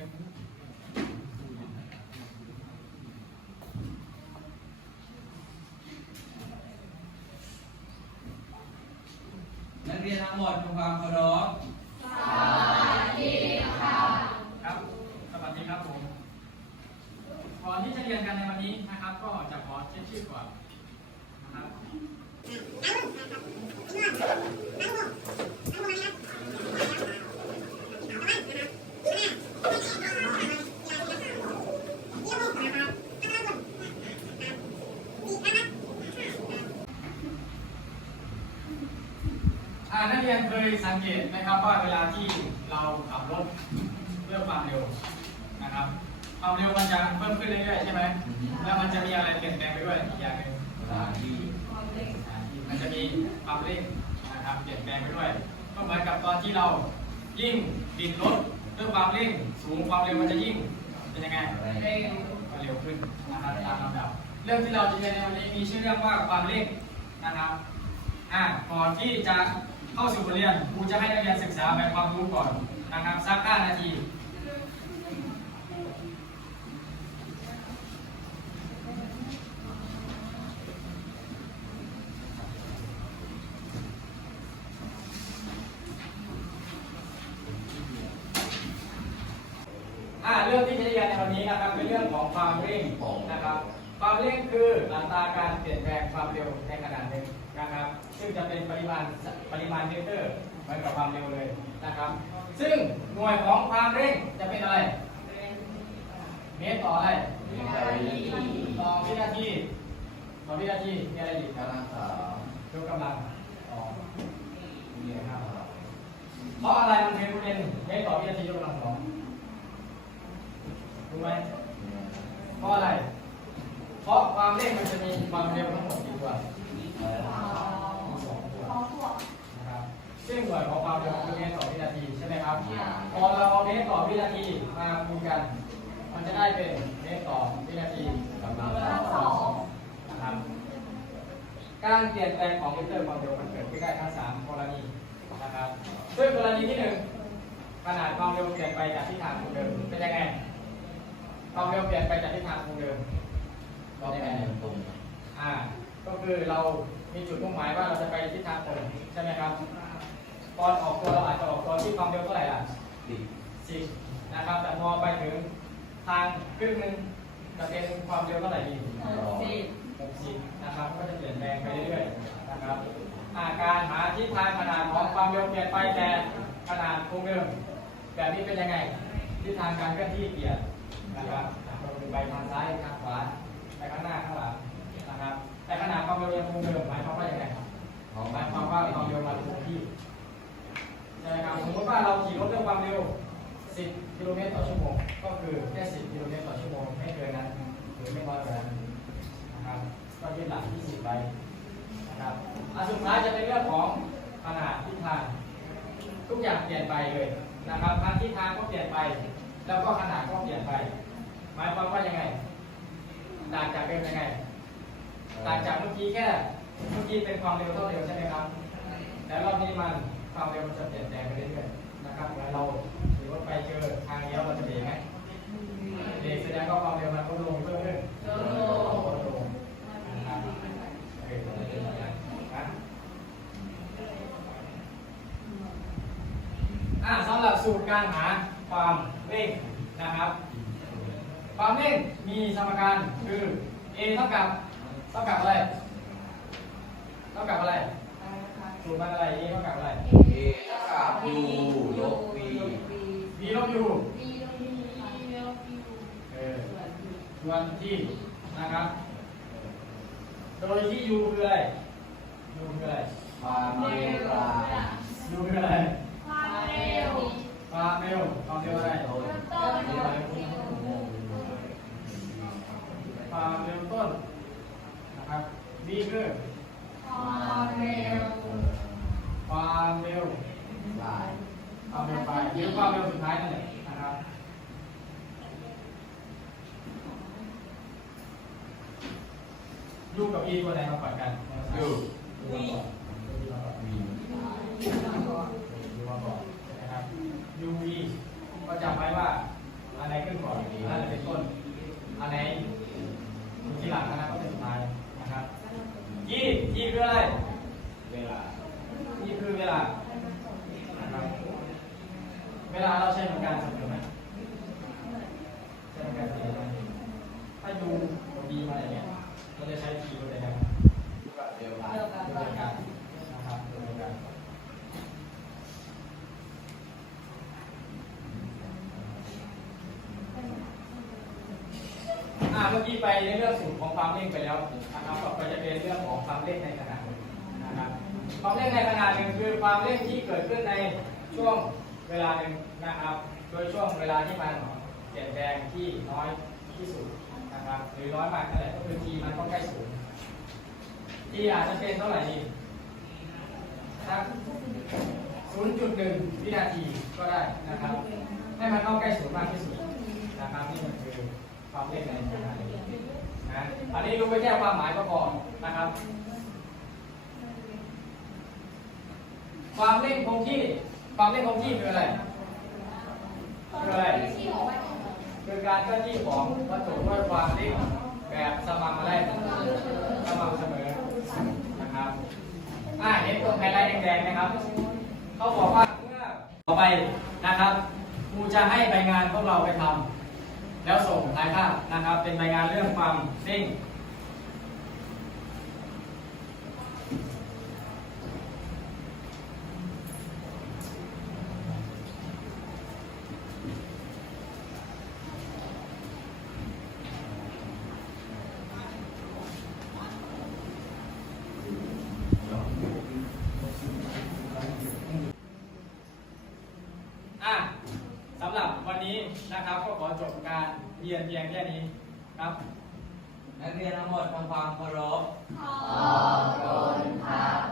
นักเรียนทั้งหมดทำความเคารพ ครับ สวัสดีครับผม ก่อนที่จะเรียนกันในวันนี้นะครับ ก็จะขอเช็คชื่อก่อนนะครับ อ่า นักเรียนเคยสังเกตไหมครับว่าเวลาที่เราขับรถด้วยความเร็วนะครับความเร็วมันจะเพิ่มขึ้นเรื่อยๆใช่ไหมแล้วมันจะมีอะไรเปลี่ยนแปลงไปด้วยอีกอย่างหนึ่งสถานที่มันจะมีความเร่งนะครับเปลี่ยนแปลงไปด้วยก็เหมือนกับตอนที่เรายิ่งบิดรถด้วยความเร่งสูงความเร็วมันจะยิ่งเป็นยังไงเร็วเร็วขึ้นนะครับตามลำดับเรื่องที่เราจะเรียนในวันนี้มีชื่อเรื่องว่าความเร่งนะครับอ่าก่อนที่จะ เข้าสู่บทเรียนครูจะให้นักเรียนศึกษาแบบความรู้ก่อนนะครับสัก5นาทีอ่าเรื่องที่จะเรียนในวันนี้นะครับเป็นเรื่องของความเร่งนะครับ ความเร่งคืออัตราการเปลี่ยนแปลงความเร็วในขณะหนึ่งนะครับ ซึ่งจะเป็นปริมาณปริมาณเมตรเหมือนกับความเร็วเลยนะครับ ซึ่งหน่วยของความเร่งจะเป็นอะไร เมตรต่ออะไรต่อวินาทีต่อวินาทีมีอะไรอีกครับกำลังสาวยกกำลังต่อนี่นะครับเพราะอะไรมันถึงเป็นเมตรต่อวินาทียกกำลังสอง พอเราเอาเมตรต่อวินาทีมาคูณกัน มันจะได้เป็นเมตรต่อวินาทีกำลังสองนะครับ การเปลี่ยนแปลงของเวกเตอร์ความเร็วมันเกิดขึ้นได้ทั้งสามกรณีนะครับซึ่งกรณีที่หนึ่งขนาดความเร็วเปลี่ยนไปจากทิศทางคงเดิมเป็นยังไงความเร็วเปลี่ยนไปจากทิศทางคงเดิมก็เป็นตรงอ่าก็คือเรามีจุดมุ่งหมายว่าเราจะไปทิศทางตรงใช่ไหมครับตอนออกตัวเราอาจจะออกตัวที่ความเร็วเท่าไหร่ล่ะ สิบนะครับ แต่พอไปถึงทางครึ่งหนึงจะเป็นความเร็วเท่าไหร่ดีหกสิบนะครับ ก็จะเปลี่ยนแปลงไปเรื่อยๆนะครับอาการหาทิศทางขนาดของความเร็วเปลี่ยนไปแต่ขนาดคงเดิมแบบนี้เป็นยังไงทิศทางการเคลื่อนที่เปลี่ยนนะครับเราไปทางซ้ายทางขวาไปข้างหน้าข้างหลังนะครับแต่ขนาดความเร็วยังคงเดิม ตรต่อชั่วโมง ก็คือแค่10กิโลเมตรต่อชั่วโมงไม่เกินนั้นหรือไม่น้อยกว่านั้นนะครับก็ยึดหลักที่10ไปนะครับอันสุดท้ายจะเป็นเรื่องของขนาดทิศทาง ทุกอย่างเปลี่ยนไปเลยนะครับทางทิศทางก็เปลี่ยนไป แล้วก็ขนาดก็เปลี่ยนไปหมายความว่ายังไงต่างจากเดิมยังไงต่างจากเมื่อกี้แค่เมื่อกี้เป็นความเร็วเท่าเดิมใช่ไหมครับแต่รอบนี้มันความเร็วมันจะเปลี่ยนแปลงไปเรื่อยๆนะครับเหมือนเรา รถไปเจอทางเลี้ยวเราจะเบรกไหมเบรกแสดงว่าความเร็วมันลดลงเพิ่มขึ้นลดลงนะครับเออต้องเป็นแบบนั้นะอ่าสำหรับสูตรการหาความเร่งนะครับ ความเร่งมีสมการคือ a เท่ากับเท่ากับอะไรเท่ากับอะไรสูตรมันอะไร a เท่ากับอะไรเอกับยูลบวี b ลบ u เออส่วนที่นะครับ โดยที่ u คืออะไร u คืออะไรความเร็วกลาง u คืออะไรความเร็วความเร็วอะไรความเร็วต้นนะครับ b คือความเร็ว สาย ความเร็ว ปลายหรือความเร็วสุดท้ายนั่นแหละนะครับ u กับ e ตัวไหนมาก่อนกันยู u มาก่อน u มาก่อน วี u มาก่อนนะครับ u v ก็จำไว้ว่า ลาเราใช้เหมือนกันเสมอไหมใช้เหมือนกันเสมอไหมถ้ายูกับบีมาอย่างเงี้ยเราจะใช้คีย์อะไรนะครับ เดียวกัน เดียวกัน เดียวกันนะครับเดียวกันอ่าเมื่อกี้ ไปในเรื่องสูตรของความเร่งไปแล้วนะครับต่อไปจะเป็นเรื่องของความเร่งในขนึ่งนะครับความเร่งในขณะหนึ่งคือความเร่งที่เกิดขึ้นในช่วงเวลาหนึ่งนะครับ โดยช่วงเวลาที่มันเปลี่ยนแปลงที่น้อยที่สุดนะครับหรือน้อยมากนั่นแหละก็คือ t มันก็ใกล้ศูนย์ t อาจจะเป็นเท่าไหร่ดีสัก0.1 วินาทีก็ได้นะครับ ให้มันเข้าใกล้ศูนย์มากที่สุดนะครับนี่มันคือ ความเร่งในขณะหนึ่งนะอันนี้รู้ไปแค่ความหมายก็พอนะครับ ความเร่งคงที่ ความเร่งคงที่คืออะไรคืออะไรคือการเคลื่อนที่ของวัตถุด้วยความเร่งแบบสม่ำอะไรสม่ำเสมอนะครับอ่าเห็นตรงไฮไลท์แดงๆไหมครับเขาบอกว่าเมื่อต่อไปนะครับครูจะให้ใบงานพวกเราไปทำ แล้วส่งท้ายภาพนะครับ เป็นรายงานเรื่องความเร่ง นี้นะครับก็ขอจบการเรียนเพียงแค่นี้ครับนักเรียนทั้งหมดทำความเคารพขอบคุณครับ